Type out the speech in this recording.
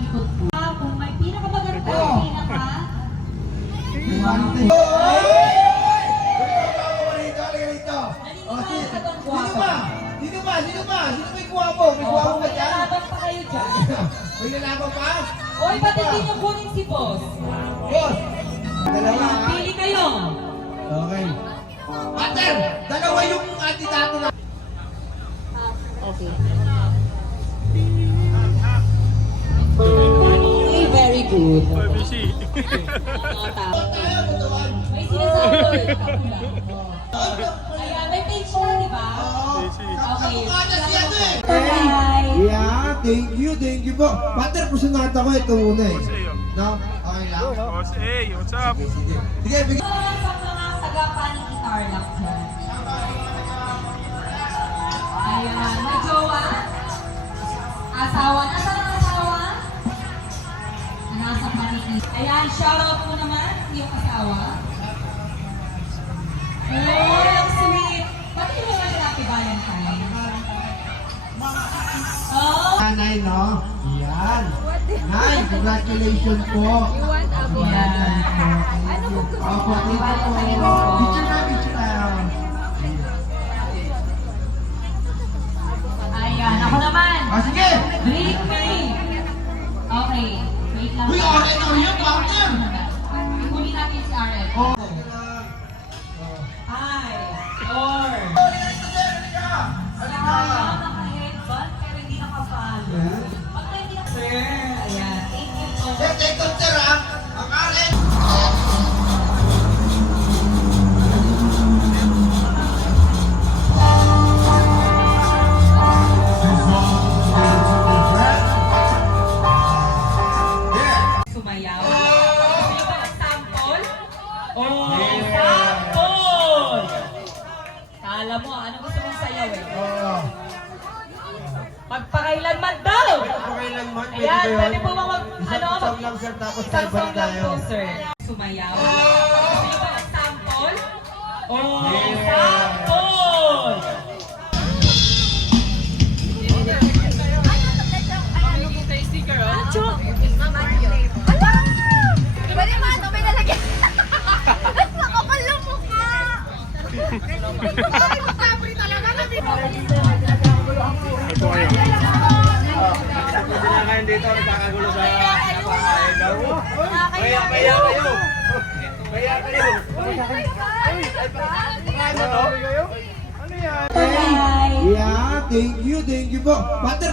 likod po. Kung may pinakamaganda, pinaka... Sino ba? Sino may guwapo? May guwapo ba dyan? May pa kayo dyan. May lalaban pa? Oy, ba't hindi niyo kunin si boss? Boss! Dalawa. Pili kayo. Okay. Pater! Dalawa yung kandidato na. Okay. Very good. May sinasabi. Ayan, may page na, di ba? Okay. Bye. Yeah, thank you po. Pater, pusunata ko ito muna eh. No? Okay lang? Boss A, what's up? Sige, bigyan. Sa mga tagapaning Tarlac dyan. Ayan, may jowa. Asawa. Nasaan ang asawa? Nasa panig. Ayan, shoutout po naman yung asawa. Oh, ang sweet. Ba't yung mga happy Valentine? Oh! Nanay, no? Yan. Nay, congratulations po. Ayan. Opo, dito po. Picture na. Ayan, ako naman. Sige! Break me. Okay, wait lang. Uy, RN na yun, partner. Ikunin natin si RN. Oh. Hi. Or. Naka-headband pero hindi nakapalo. Pag hindi na sir, ayan. Thank you so much. Take sir, ha? Ang RN. Sumayaw. Gusto niyo ba ng sample? Oh, sample! Kala mo, ano gusto mong sayaw eh? Pagpakailanman daw! Pakailanman, Ayan, pwede po ba Isang song lang, sir, tapos isang tayo song lang tayo. po, sir. Sumayaw. Gusto niyo ba ng sample? Oh, sample! Pwede ba ito? May lalagyan. Nakapal ng mukha. Ay, makapri talaga. Ito kayo. Kasi na kayo dito, nagkakagulo sa bahay daw. Kaya kayo. Kaya kayo. Ano to? Ano yan? Bye! Yeah, thank you po. Pater,